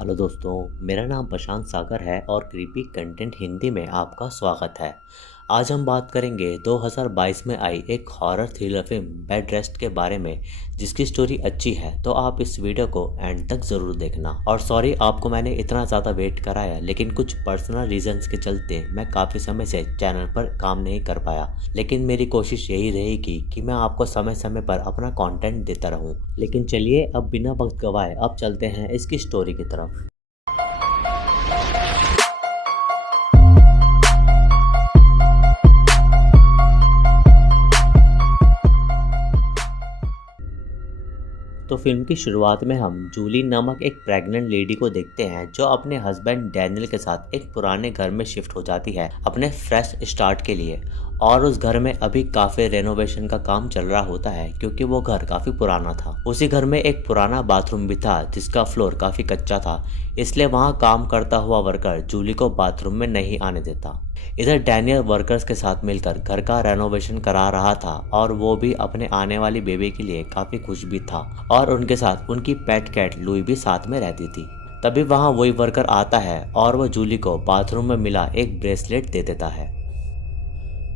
Hello दोस्तों, मेरा नाम प्रशांत सागर है और क्रीपी कंटेंट हिंदी में आपका स्वागत है। आज हम बात करेंगे 2022 में आई एक horror thriller film bed rest के बारे में, जिसकी स्टोरी अच्छी है तो आप इस वीडियो को एंड तक ज़रूर देखना। और सॉरी आपको मैंने इतना ज़्यादा वेट कराया, लेकिन कुछ पर्सनल रीजंस के चलते मैं काफ़ी समय से चैनल पर काम नहीं कर पाया, लेकिन मेरी कोशिश यही रहेगी कि मैं आपको समय समय पर अपना कंटेंट देता रहूं। लेकिन चलिए अब बिना वक्त गवाए अब चलते हैं इसकी स्टोरी की तरफ। तो फिल्म की शुरुआत में हम जूली नामक एक प्रेग्नेंट लेडी को देखते हैं जो अपने हस्बैंड डैनियल के साथ एक पुराने घर में शिफ्ट हो जाती है अपने फ्रेश स्टार्ट के लिए। और उस घर में अभी काफी रेनोवेशन का काम चल रहा होता है क्योंकि वो घर काफी पुराना था। उसी घर में एक पुराना बाथरूम भी था जिसका फ्लोर काफी कच्चा था, इसलिए वहाँ काम करता हुआ वर्कर जूली को बाथरूम में नहीं आने देता। इधर डैनियल वर्कर्स के साथ मिलकर घर का रेनोवेशन करा रहा था और वो भी अपने आने वाली बेबी के लिए काफी खुश भी था और उनके साथ उनकी पेट कैट लुई भी साथ में रहती थी। तभी वहाँ वही वर्कर आता है और वो जूली को बाथरूम में मिला एक ब्रेसलेट दे देता है।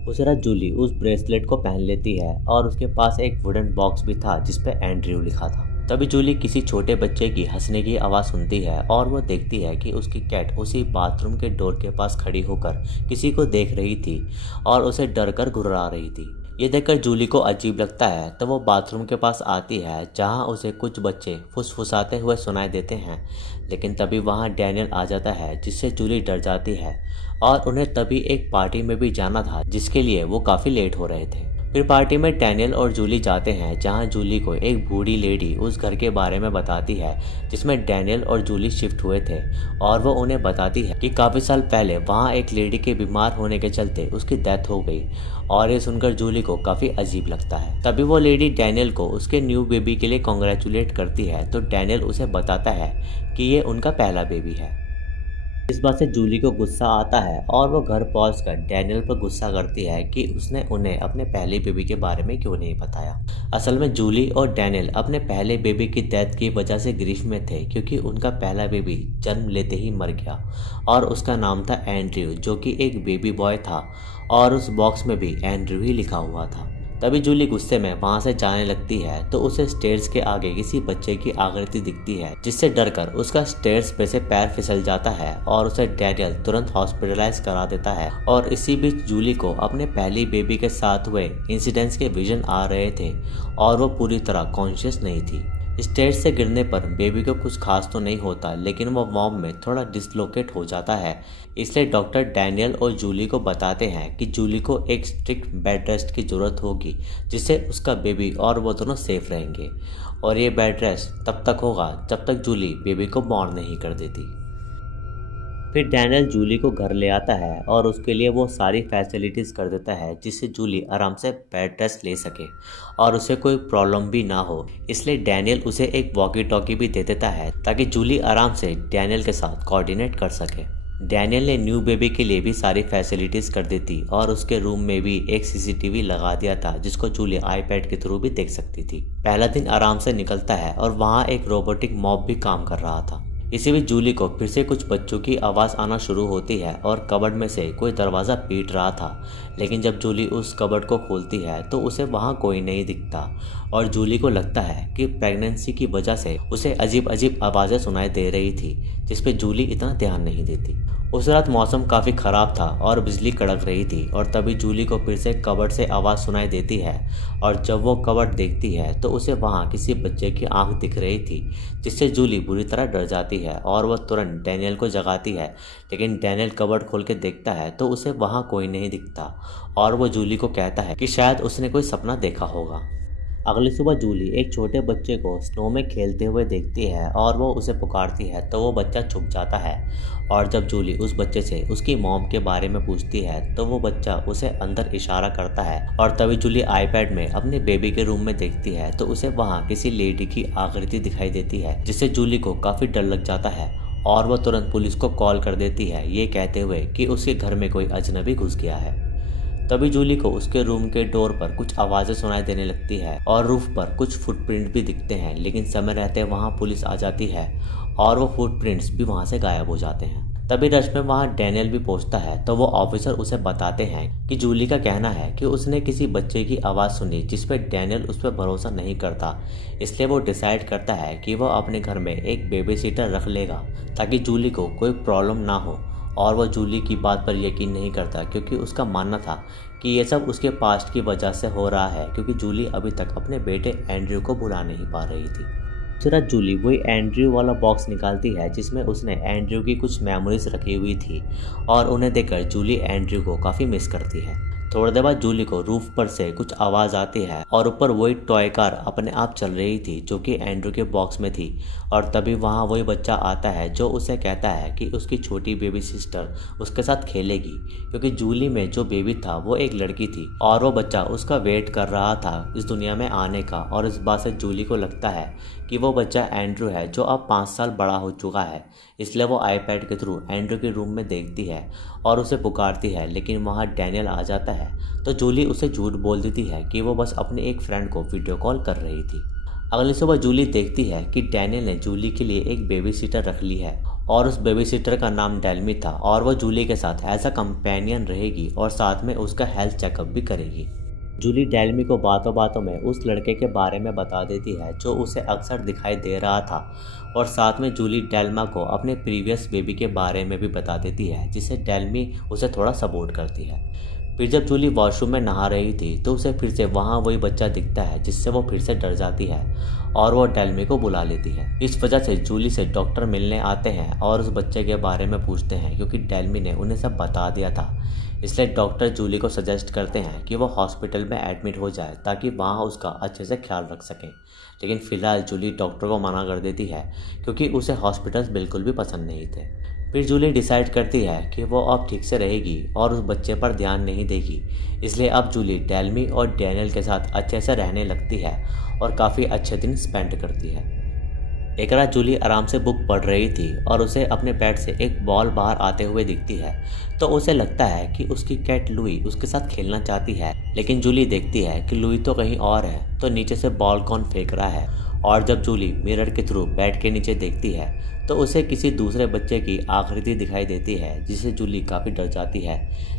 उसी रात जूली उस ब्रेसलेट को पहन लेती है और उसके पास एक वुडन बॉक्स भी था जिसपे एंड्रयू लिखा था। तभी जूली किसी छोटे बच्चे की हंसने की आवाज़ सुनती है और वो देखती है कि उसकी कैट उसी बाथरूम के डोर के पास खड़ी होकर किसी को देख रही थी और उसे डर कर घुर्रा रही थी। ये देखकर जूली को अजीब लगता है तो वो बाथरूम के पास आती है जहाँ उसे कुछ बच्चे फुसफुसाते हुए सुनाई देते हैं। लेकिन तभी वहाँ डैनियल आ जाता है जिससे जूली डर जाती है और उन्हें तभी एक पार्टी में भी जाना था जिसके लिए वो काफ़ी लेट हो रहे थे। फिर पार्टी में डैनियल और जूली जाते हैं जहां जूली को एक बूढ़ी लेडी उस घर के बारे में बताती है जिसमें डैनियल और जूली शिफ्ट हुए थे और वो उन्हें बताती है कि काफ़ी साल पहले वहां एक लेडी के बीमार होने के चलते उसकी डेथ हो गई। और ये सुनकर जूली को काफ़ी अजीब लगता है। तभी वो लेडी डैनियल को उसके न्यू बेबी के लिए कॉन्ग्रेचुलेट करती है तो डैनियल उसे बताता है कि ये उनका पहला बेबी है। इस बात से जूली को गुस्सा आता है और वो घर पहुंचकर डैनियल पर गुस्सा करती है कि उसने उन्हें अपने पहले बेबी के बारे में क्यों नहीं बताया। असल में जूली और डैनियल अपने पहले बेबी की डेथ की वजह से ग्रीफ में थे क्योंकि उनका पहला बेबी जन्म लेते ही मर गया और उसका नाम था एंड्रयू, जो कि एक बेबी बॉय था और उस बॉक्स में भी एंड्रयू ही लिखा हुआ था। तभी जूली गुस्से में वहां से जाने लगती है तो उसे स्टेयर्स के आगे किसी बच्चे की आकृति दिखती है जिससे डरकर उसका स्टेयर्स पे से पैर फिसल जाता है और उसे डैनियल तुरंत हॉस्पिटलाइज करा देता है। और इसी बीच जूली को अपने पहली बेबी के साथ हुए इंसिडेंट्स के विजन आ रहे थे और वो पूरी तरह कॉन्शियस नहीं थी। स्टेज से गिरने पर बेबी को कुछ खास तो नहीं होता, लेकिन वो वॉर्म में थोड़ा डिसलोकेट हो जाता है। इसलिए डॉक्टर डैनियल और जूली को बताते हैं कि जूली को एक स्ट्रिक्ट बेड रेस्ट की ज़रूरत होगी जिससे उसका बेबी और वो दोनों सेफ रहेंगे। और ये बेड रेस्ट तब तक होगा जब तक जूली बेबी को बॉर्न नहीं कर देती। फिर डैनियल जूली को घर ले आता है और उसके लिए वो सारी फैसिलिटीज़ कर देता है जिससे जूली आराम से बेड रेस्ट ले सके और उसे कोई प्रॉब्लम भी ना हो। इसलिए डैनियल उसे एक वॉकी टॉकी भी दे देता है ताकि जूली आराम से डैनियल के साथ कोऑर्डिनेट कर सके। डैनियल ने न्यू बेबी के लिए भी सारी फैसिलिटीज़ कर दी थी और उसके रूम में भी एक सीसीटीवी लगा दिया था जिसको जूली आईपैड के थ्रू भी देख सकती थी। पहला दिन आराम से निकलता है और वहाँ एक रोबोटिक मॉप भी काम कर रहा था। इसी बीच जूली को फिर से कुछ बच्चों की आवाज़ आना शुरू होती है और कबर्ड में से कोई दरवाज़ा पीट रहा था। लेकिन जब जूली उस कबर्ड को खोलती है तो उसे वहाँ कोई नहीं दिखता और जूली को लगता है कि प्रेगनेंसी की वजह से उसे अजीब अजीब आवाज़ें सुनाई दे रही थी जिस पे जूली इतना ध्यान नहीं देती। उस रात मौसम काफ़ी ख़राब था और बिजली कड़क रही थी और तभी जूली को फिर से कबर्ड से आवाज़ सुनाई देती है और जब वो कबर्ड देखती है तो उसे वहाँ किसी बच्चे की आंख दिख रही थी जिससे जूली बुरी तरह डर जाती है और वह तुरंत डैनियल को जगाती है। लेकिन डैनियल कबर्ड खोल के देखता है तो उसे वहाँ कोई नहीं दिखता और वो जूली को कहता है कि शायद उसने कोई सपना देखा होगा। अगली सुबह जूली एक छोटे बच्चे को स्नो में खेलते हुए देखती है और वो उसे पुकारती है तो वो बच्चा छुप जाता है। और जब जूली उस बच्चे से उसकी मॉम के बारे में पूछती है तो वो बच्चा उसे अंदर इशारा करता है और तभी जूली आईपैड में अपने बेबी के रूम में देखती है तो उसे वहाँ किसी लेडी की आकृति दिखाई देती है जिससे जूली को काफ़ी डर लग जाता है और वह तुरंत पुलिस को कॉल कर देती है ये कहते हुए कि उसके घर में कोई अजनबी घुस गया है। तभी जूली को उसके रूम के डोर पर कुछ आवाज़ें सुनाई देने लगती है और रूफ पर कुछ फुटप्रिंट भी दिखते हैं, लेकिन समय रहते वहाँ पुलिस आ जाती है और वो फुटप्रिंट्स भी वहाँ से गायब हो जाते हैं। तभी रश में वहाँ डैनियल भी पहुँचता है तो वो ऑफिसर उसे बताते हैं कि जूली का कहना है कि उसने किसी बच्चे की आवाज़ सुनी जिस पे डैनियल उस पर भरोसा नहीं करता। इसलिए वो डिसाइड करता है कि वो अपने घर में एक बेबी सीटर रख लेगा ताकि जूली को कोई प्रॉब्लम ना हो। और वो जूली की बात पर यकीन नहीं करता क्योंकि उसका मानना था कि ये सब उसके पास्ट की वजह से हो रहा है, क्योंकि जूली अभी तक अपने बेटे एंड्रयू को भुला नहीं पा रही थी। जरा जूली वही एंड्रयू वाला बॉक्स निकालती है जिसमें उसने एंड्रयू की कुछ मेमोरीज रखी हुई थी और उन्हें देखकर जूली एंड्रयू को काफ़ी मिस करती है। थोड़ी देर बाद जूली को रूफ पर से कुछ आवाज़ आती है और ऊपर वही टॉय कार अपने आप चल रही थी जो कि एंड्रयू के बॉक्स में थी। और तभी वहाँ वही बच्चा आता है जो उसे कहता है कि उसकी छोटी बेबी सिस्टर उसके साथ खेलेगी, क्योंकि जूली में जो बेबी था वो एक लड़की थी और वो बच्चा उसका वेट कर रहा था इस दुनिया में आने का। और इस बात से जूली को लगता है कि वो बच्चा एंड्रयू है जो अब 5 साल बड़ा हो चुका है। इसलिए वो आईपैड के थ्रू एंड्रयू के रूम में देखती है और उसे पुकारती है, लेकिन वहाँ डैनियल आ जाता है तो जूली उसे झूठ बोल देती है कि वो बस अपने एक फ्रेंड को वीडियो कॉल कर रही थी। अगली सुबह जूली देखती है कि डैनियल ने जूली के लिए एक बेबी सीटर रख ली है और उस बेबी सीटर का नाम डेल्मी था और वो जूली के साथ एज अ कंपेनियन रहेगी और साथ में उसका हेल्थ चेकअप भी करेगी। जूली डेल्मी को बातों बातों में उस लड़के के बारे में बता देती है जो उसे अक्सर दिखाई दे रहा था और साथ में जूली डेल्मा को अपने प्रीवियस बेबी के बारे में भी बता देती है, जिससे डेल्मी उसे थोड़ा सपोर्ट करती है। फिर जब जूली वॉशरूम में नहा रही थी तो उसे फिर से वहाँ वही बच्चा दिखता है, जिससे वो फिर से डर जाती है और वो डेल्मी को बुला लेती है। इस वजह से जूली से डॉक्टर मिलने आते हैं और उस बच्चे के बारे में पूछते हैं, क्योंकि डेल्मी ने उन्हें सब बता दिया था। इसलिए डॉक्टर जूली को सजेस्ट करते हैं कि वो हॉस्पिटल में एडमिट हो जाए ताकि वहाँ उसका अच्छे से ख्याल रख सकें। लेकिन फ़िलहाल जूली डॉक्टर को मना कर देती है क्योंकि उसे हॉस्पिटल्स बिल्कुल भी पसंद नहीं थे। फिर जूली डिसाइड करती है कि वो अब ठीक से रहेगी और उस बच्चे पर ध्यान नहीं देगी। इसलिए अब जूली डेल्मी और डैनियल के साथ अच्छे से रहने लगती है और काफ़ी अच्छे दिन स्पेंड करती है। एक रात जूली आराम से बुक पढ़ रही थी और उसे अपने बेड से एक बॉल बाहर आते हुए दिखती है तो उसे लगता है कि उसकी कैट लुई उसके साथ खेलना चाहती है। लेकिन जूली देखती है कि लुई तो कहीं और है तो नीचे से बॉल कौन फेंक रहा है। और जब जूली मिरर के थ्रू बेड के नीचे देखती है तो उसे किसी दूसरे बच्चे की आकृति दिखाई देती है, जिससे जूली काफ़ी डर जाती है।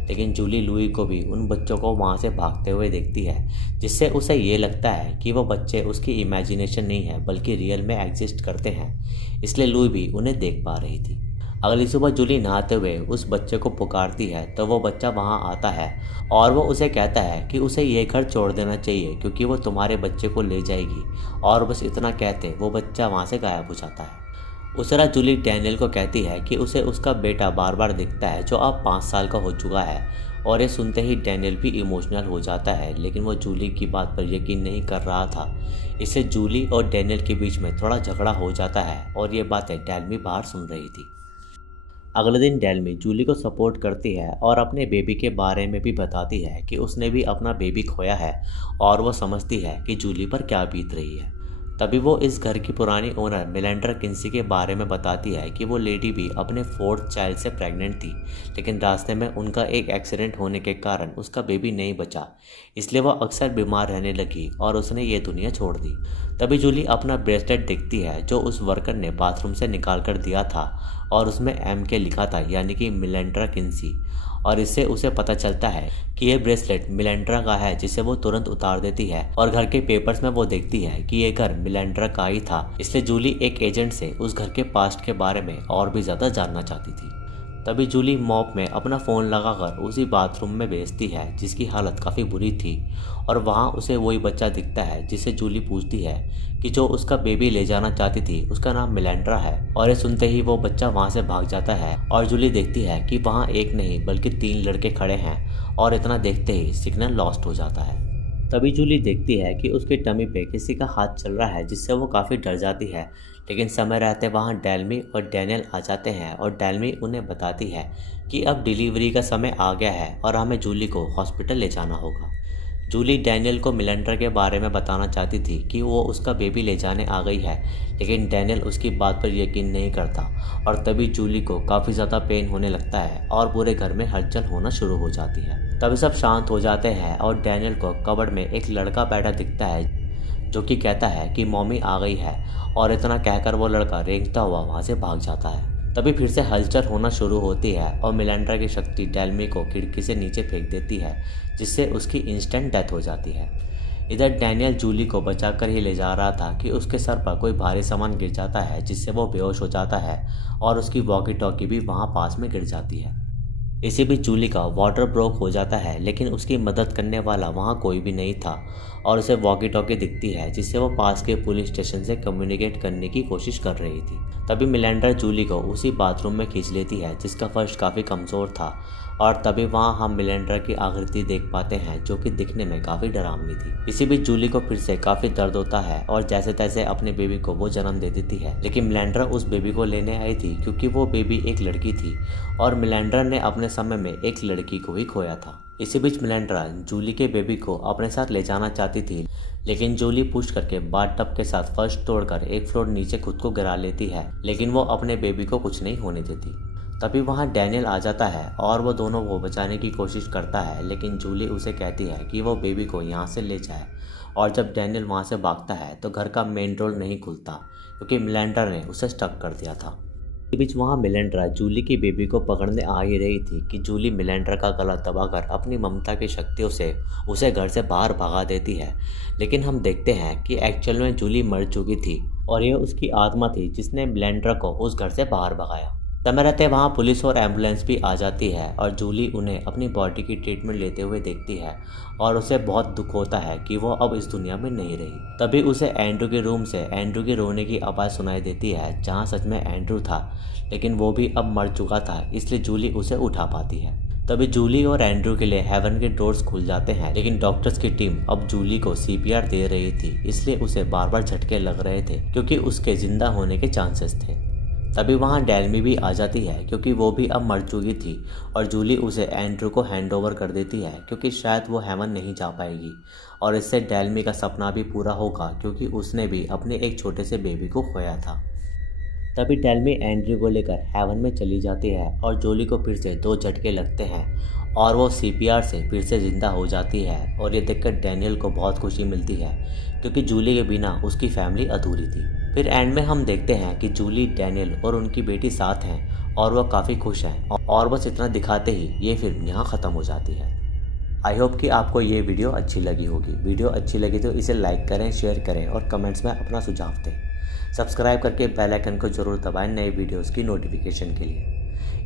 लेकिन जूली लुई को भी उन बच्चों को वहाँ से भागते हुए देखती है, जिससे उसे ये लगता है कि वो बच्चे उसकी इमेजिनेशन नहीं है बल्कि रियल में एग्जिस्ट करते हैं। इसलिए लुई भी उन्हें देख पा रही थी। अगली सुबह जूली नहाते हुए उस बच्चे को पुकारती है तो वो बच्चा वहाँ आता है और वो उसे कहता है कि उसे ये घर छोड़ देना चाहिए क्योंकि वो तुम्हारे बच्चे को ले जाएगी। और बस इतना कहते वो बच्चा वहाँ से गायब हो जाता है। उस रात जूली डैनियल को कहती है कि उसे उसका बेटा बार बार दिखता है जो अब 5 साल का हो चुका है। और ये सुनते ही डैनियल भी इमोशनल हो जाता है, लेकिन वो जूली की बात पर यकीन नहीं कर रहा था। इससे जूली और डैनियल के बीच में थोड़ा झगड़ा हो जाता है और ये बातें डेल्मी बाहर सुन रही थी। अगले दिन डेल्मी जूली को सपोर्ट करती है और अपने बेबी के बारे में भी बताती है कि उसने भी अपना बेबी खोया है और वो समझती है कि जूली पर क्या बीत रही है। तभी वो इस घर की पुरानी ओनर मिलेंड्रा किन्सी के बारे में बताती है कि वो लेडी भी अपने 4th चाइल्ड से प्रेग्नेंट थी, लेकिन रास्ते में उनका एक एक्सीडेंट होने के कारण उसका बेबी नहीं बचा। इसलिए वो अक्सर बीमार रहने लगी और उसने ये दुनिया छोड़ दी। तभी जूली अपना ब्रेसलेट देखती है जो उस वर्कर ने बाथरूम से निकाल कर दिया था और उसमें MK लिखा था, यानी कि मिलेंड्रा किन्सी। और इससे उसे पता चलता है कि यह ब्रेसलेट मिलेंड्रा का है, जिसे वो तुरंत उतार देती है और घर के पेपर्स में वो देखती है कि ये घर मिलेंड्रा का ही था। इसलिए जूली एक एजेंट से उस घर के पास्ट के बारे में और भी ज़्यादा जानना चाहती थी। तभी जूली मॉप में अपना फ़ोन लगाकर उसी बाथरूम में भेजती है जिसकी हालत काफ़ी बुरी थी और वहाँ उसे वही बच्चा दिखता है जिससे जूली पूछती है कि जो उसका बेबी ले जाना चाहती थी उसका नाम मिलेंड्रा है। और ये सुनते ही वो बच्चा वहाँ से भाग जाता है और जूली देखती है कि वहाँ एक नहीं बल्कि 3 लड़के खड़े हैं और इतना देखते ही सिग्नल लॉस्ट हो जाता है। तभी जूली देखती है कि उसकी टमी पे किसी का हाथ चल रहा है, जिससे वो काफ़ी डर जाती है। लेकिन समय रहते वहाँ डेल्मी और डैनियल आ जाते हैं और डेल्मी उन्हें बताती है कि अब डिलीवरी का समय आ गया है और हमें जूली को हॉस्पिटल ले जाना होगा। जूली डैनियल को मिलेंड्रा के बारे में बताना चाहती थी कि वो उसका बेबी ले जाने आ गई है, लेकिन डैनियल उसकी बात पर यकीन नहीं करता। और तभी जूली को काफ़ी ज़्यादा पेन होने लगता है और पूरे घर में हलचल होना शुरू हो जाती है। तभी सब शांत हो जाते हैं और डैनियल को कबर्ड में एक लड़का बैठा दिखता है जो कि कहता है कि मॉमी आ गई है, और इतना कहकर वो लड़का रेंगता हुआ वहाँ से भाग जाता है। तभी फिर से हलचल होना शुरू होती है और मिलेंड्रा की शक्ति डेल्मी को खिड़की से नीचे फेंक देती है, जिससे उसकी इंस्टेंट डेथ हो जाती है। इधर डैनियल जूली को बचाकर ही ले जा रहा था कि उसके सर पर कोई भारी सामान गिर जाता है, जिससे वो बेहोश हो जाता है और उसकी वॉकी टॉकी भी वहाँ पास में गिर जाती है। इसी बीच जूली का वाटर ब्रोक हो जाता है, लेकिन उसकी मदद करने वाला वहाँ कोई भी नहीं था और उसे वॉकी टॉकी दिखती है, जिससे वो पास के पुलिस स्टेशन से कम्युनिकेट करने की कोशिश कर रही थी। तभी मिलेंडर जूली को उसी बाथरूम में खींच लेती है, जिसका फर्श काफ़ी कमज़ोर था, और तभी वहाँ हम मिलेंडर की आकृति देख पाते हैं, जो कि दिखने में काफ़ी डरावनी थी। इसी बीच जूली को फिर से काफ़ी दर्द होता है और जैसे तैसे अपने बेबी को वो जन्म दे देती है, लेकिन मिलेंडर उस बेबी को लेने आई थी क्योंकि वो बेबी एक लड़की थी और मिलेंडर ने अपने समय में एक लड़की को ही खोया था। इसी बीच मिलेंडर जूली के बेबी को अपने साथ ले जाना चाहती थी, लेकिन जूली पुश करके बाथटब के साथ फर्श तोड़कर एक फ्लोर नीचे खुद को गिरा लेती है, लेकिन वो अपने बेबी को कुछ नहीं होने देती। तभी वहाँ डैनियल आ जाता है और वो दोनों को बचाने की कोशिश करता है, लेकिन जूली उसे कहती है कि वो बेबी को यहाँ से ले जाए, और जब डैनियल वहाँ से भागता है तो घर का मेन डोर नहीं खुलता क्योंकि मिलेंडर ने उसे स्टक कर दिया था। इस बीच वहाँ मिलेंड्रा जूली की बेबी को पकड़ने आ ही रही थी कि जूली मिलेंड्रा का गला दबाकर अपनी ममता की शक्तियों से उसे घर से बाहर भगा देती है, लेकिन हम देखते हैं कि एक्चुअल में जूली मर चुकी थी और यह उसकी आत्मा थी जिसने मिलेंड्रा को उस घर से बाहर भगाया। समय रहते वहाँ पुलिस और एम्बुलेंस भी आ जाती है और जूली उन्हें अपनी बॉडी की ट्रीटमेंट लेते हुए देखती है और उसे बहुत दुख होता है कि वो अब इस दुनिया में नहीं रही। तभी उसे एंड्रू के रूम से एंड्रू के रोने की आवाज़ सुनाई देती है, जहाँ सच में एंड्रू था, लेकिन वो भी अब मर चुका था, इसलिए जूली उसे उठा पाती है। तभी जूली और एंड्रू के लिए हेवन के डोर्स खुल जाते हैं, लेकिन डॉक्टर्स की टीम अब जूली को CPR दे रही थी, इसलिए उसे बार बार झटके लग रहे थे क्योंकि उसके जिंदा होने के चांसेस थे। तभी वहाँ डेल्मी भी आ जाती है क्योंकि वो भी अब मर चुकी थी और जूली उसे एंड्रू को हैंड ओवर कर देती है क्योंकि शायद वो हेवन नहीं जा पाएगी, और इससे डेल्मी का सपना भी पूरा होगा क्योंकि उसने भी अपने एक छोटे से बेबी को खोया था। तभी डेल्मी एंड्रू को लेकर हेवन में चली जाती है और जूली को फिर से 2 झटके लगते हैं और वो CPR से फिर से ज़िंदा हो जाती है, और ये देखकर डैनियल को बहुत खुशी मिलती है क्योंकि जूली के बिना उसकी फैमिली अधूरी थी। फिर एंड में हम देखते हैं कि जूली, डैनियल और उनकी बेटी साथ हैं और वह काफ़ी खुश हैं, और बस इतना दिखाते ही ये फिल्म यहाँ ख़त्म हो जाती है। आई होप कि आपको ये वीडियो अच्छी लगी होगी। वीडियो अच्छी लगी तो इसे लाइक करें, शेयर करें और कमेंट्स में अपना सुझाव दें। सब्सक्राइब करके बेल आइकन को ज़रूर दबाएं नए वीडियोस की नोटिफिकेशन के लिए।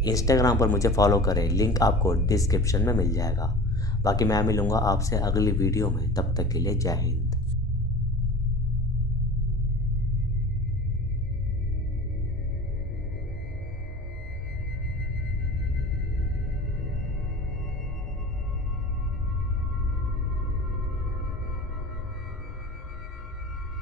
इंस्टाग्राम पर मुझे फॉलो करें, लिंक आपको डिस्क्रिप्शन में मिल जाएगा। बाकी मैं मिलूँगा आपसे अगली वीडियो में, तब तक के लिए जय हिंद।